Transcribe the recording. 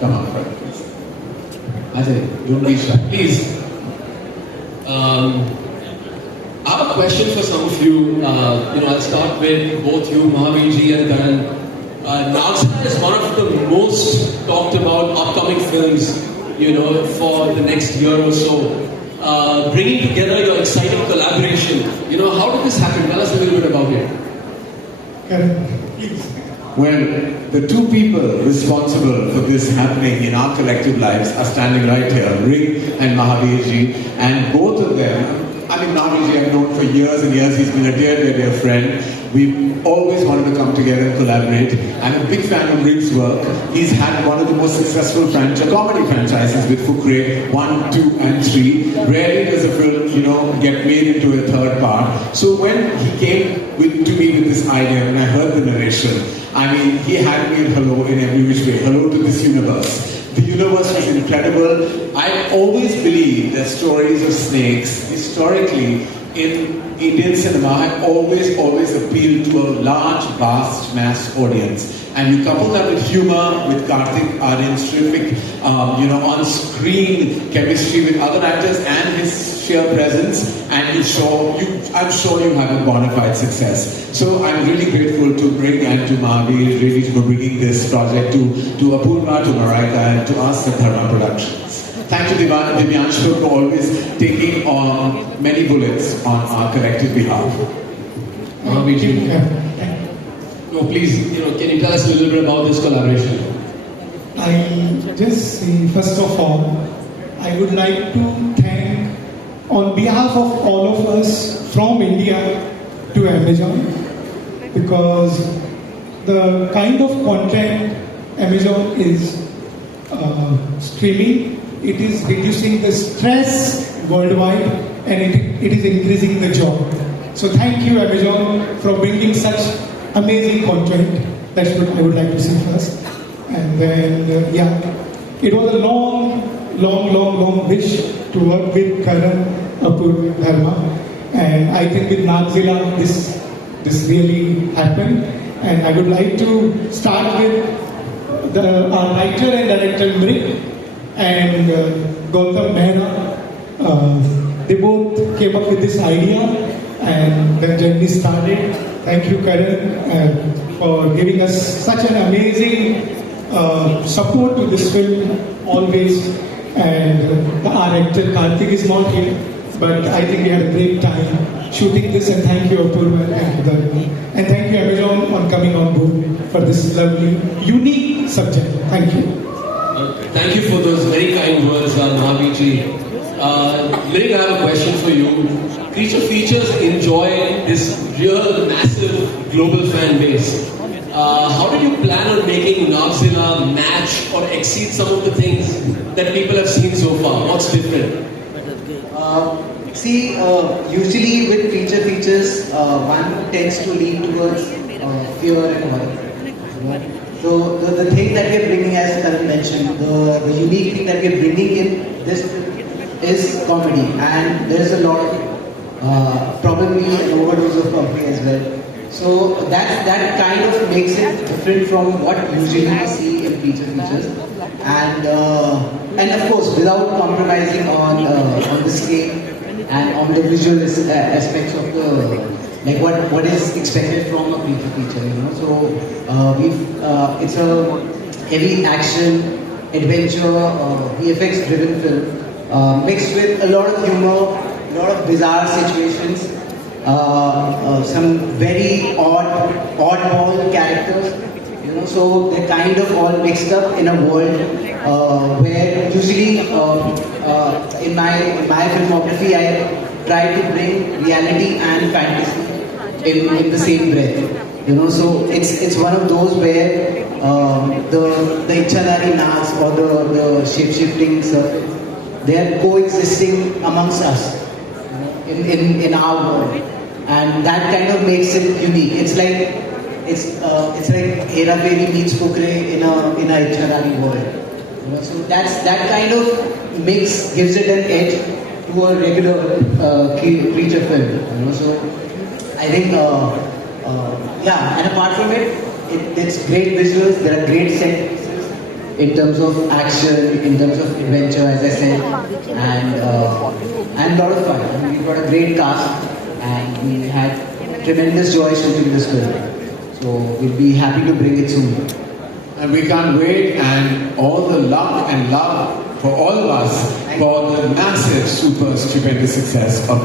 Come on, Karan, please. Ajay, don't be shy. Please. I have a question for some of you. I'll start with both you, Mahaveer and Karan. Naag Zilla is one of the most talked about upcoming films, for the next year or so. Bringing together your exciting collaboration. How did this happen? Tell us a little bit about it. Karan, please. Well, the two people responsible for this happening in our collective lives are standing right here, Ring and Mahaveer, and both of them, Mahaveer I've known for years and years. He's been a dear friend. We've always wanted to come together and collaborate. I'm a big fan of Ring's work. He's had one of the most successful comedy franchises with Fukre 1, 2 and 3. Rarely does a film, get made into a third part. So when he came to me with this idea, and I heard the narration, he had me at hello in every which way. Hello to this universe. The universe was incredible. I always believed that stories of snakes, historically, in Indian cinema, have always appealed to a large, vast mass audience. And you couple that with humor, with Karthik Aryan's terrific, on-screen chemistry with other actors and his sheer presence, and I'm sure you have a bona fide success. So I'm really grateful to Ring and to Mahaveer really for bringing this project to Apurva, to Maraika, and to us at Dharma Productions. Thank you, Divyansh, for always taking on many bullets on our collective behalf. No, please, can you tell us a little bit about this collaboration? I just say, first of all, I would like to thank, on behalf of all of us from India to Amazon, because the kind of content Amazon is streaming, it is reducing the stress worldwide, and it is increasing the joy. So thank you, Amazon, for bringing such amazing content. That's what I would like to say first. And then, it was a long wish to work with Karan, Apurva, Dharma. And I think with Naag Zilla, this really happened. And I would like to start with our writer and director, Mrik, and Gautam Mehra. They both came up with this idea, and the journey started. Thank you, Karan, for giving us such an amazing support to this film always. And our actor Karthik is not here, but I think we had a great time shooting this. And thank you, Apurva, and thank you, Amazon, on coming on board for this lovely, unique subject. Thank you. Thank you for those very kind words, Mahaveer. Lyric, I have a question for you. Creature Features enjoy this real massive global fan base. How did you plan on making Naag Zilla match or exceed some of the things that people have seen so far? What's different? Usually with creature features, one tends to lean towards fear and horror. So the thing that we're bringing, as Karan mentioned, the unique thing that we're bringing in this is comedy, and there's a lot of probably an overdose of comedy as well. So that kind of makes it different from what usually we see in feature features, and of course without compromising on the scale and on the visual aspects of the what is expected from a feature feature. So it's a heavy action, adventure, VFX driven film mixed with a lot of humor, a lot of bizarre situations. Some very oddball characters, so they're kind of all mixed up in a world where usually in my filmography I try to bring reality and fantasy in the same breath. So it's one of those where the Ichadari Nags or the shape-shifting serpents, they are coexisting amongst us in our world. And that kind of makes it unique. It's like Hera Fairy meets Fukre in a Ichadari world. So that kind of mix gives it an edge to a regular creature film. So I think and apart from it's great visuals. There are great set pieces. in terms of action, in terms of adventure, as I said, and a lot of fun. I mean, we've got a great cast, and we had tremendous joy shooting this film. So we'll be happy to bring it soon. And we can't wait, and all the luck and love for all of us for the massive, super, stupendous success of